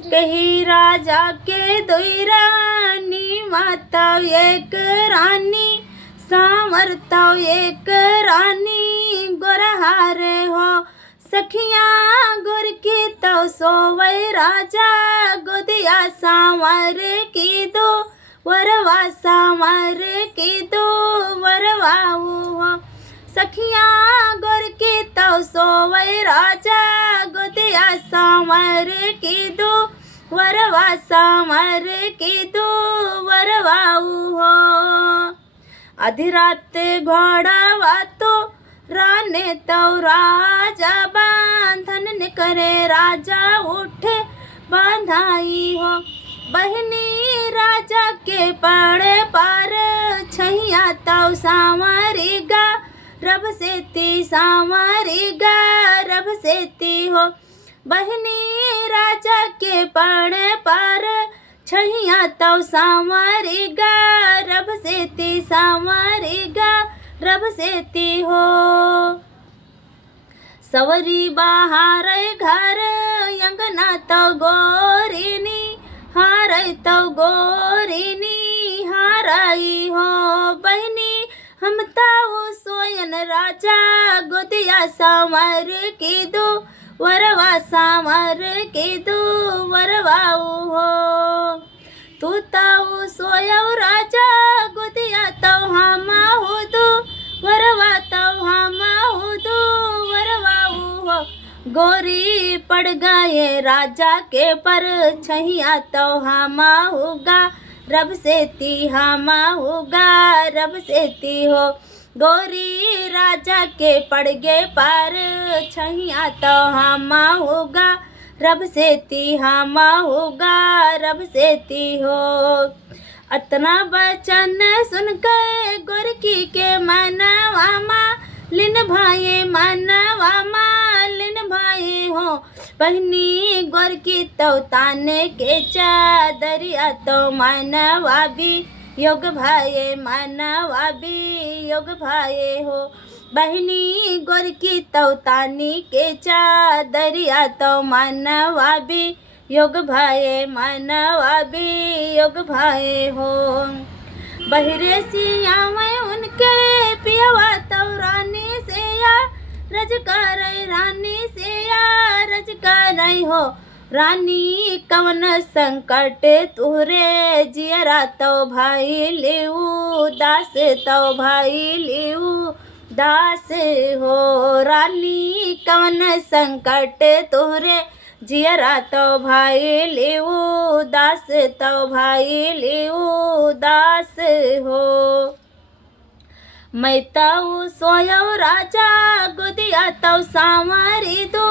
एक ही राजा के दुई रानी, माता एक रानी, सामरता एक रानी, गोरहार हो सखियाँ गुर की तो सोवै राजा, गोदिया सांवर की दो वरवा सांवर की दो वरवाऊ हो सखियाँ गुर की तो सोवै राजा, गोदिया सांवर की दो वरवा सांवर की दो वरवाऊ हो। आधी रात घोड़ा तो राने तो राजा बांधन न करे, राजा उठे बांधाई हो बहनी राजा के पड़े पर, छैया तो सांवरी गा रब सेती सांवरी गा रब सेती हो बहनी राजा के पड़े पर, छैया तो सांवरी गा रब सेती सांवरी गा रब सेती हो। सवरी बाहर घर अंगना तो गोरीनी, हार तो गोरीनी हाराई हो बहनी, हम ताऊ सोयन राजा, गोदिया सांवर की दो वरवा सांवर की दो वरवाऊ हो। तू ताऊ सोयऊ राजा, गोदिया तो हम हो दो वरवा तो हम हो दो वरवाऊ हो। गोरी पड़ गए राजा के पर, छैया तो हम होगा रब सेती हम होगा रब सेती हो। गोरी राजा के पड़ गए पर, छैया तो हम होगा रब सेती हम होगा रब सेती हो। अतना बचन सुन के गोरकी के मनवा लिन भाई मनवा लिन भाई हो बहनी, गोरकी तो ताने के चादरिया तो मनवा भी योग भाई मनवा भी योग भाई हो बहनी, गोरकी तो तानी के चादरिया तो मनवा भी योग भाई मनवा भी योग भाई हो। बहिरे सिया में उनके पियवा तो रानी से या रजकार रानी से या रजकार हो रानी, कवन संकट तुहरे जियरा तो भाई लिऊ दास तो भाई लिऊ दास हो रानी, कवन संकट तुहरे जियरा तो भाई लिऊ दास तो भाई लिऊ दास हो। मैं तो सोयऊ राजा, गोदिया तो सांवरी दो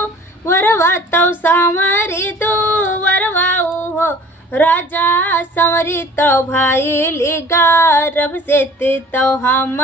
वरवा तो सांवरी दो वरवाऊ हो राजा, संवरी तो भाई लिगा रब सेती तो हम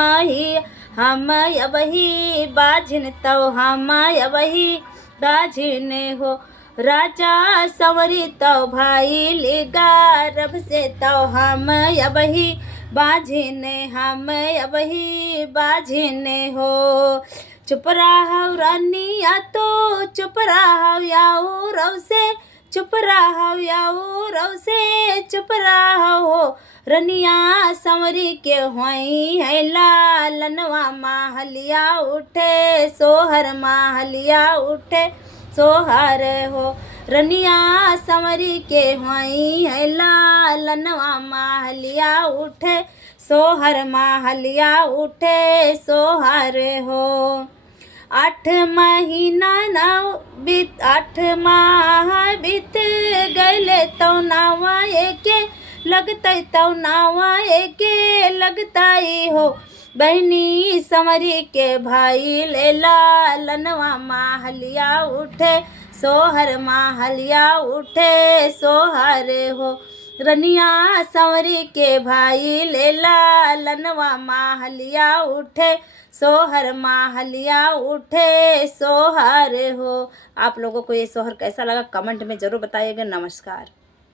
अबही बाझिन तो हम अबही बाझिन हो राजा, संवरी तो भाई लिगा रब से तो हम अबही बाझिन हम अबही बाझिन हो। चुप रहो रानिया तो चुप रहो याऊ रव से, चुप रहो याऊ रव से चुप रहो रनिया, संवरी के होई है लालनवा महलिया उठे सोहर महलिया उठे सोहर हो रनिया, संवरी के होई है लालनवा महलिया उठे सोहर महलिया उठे सोहर हो। 8 महीना बीत 8 माह बीत गए तो नावा के लगतई तो नावा के लगतई हो बहनी, संवरी के भाई ले लालनवा महलिया उठे सोहर महलिया उठे सोहर हो रनिया, संवरी के भाई ले लालनवा महलिया उठे सोहर महलिया उठे सोहर हो। आप लोगों को ये सोहर कैसा लगा कमेंट में ज़रूर बताइएगा। नमस्कार।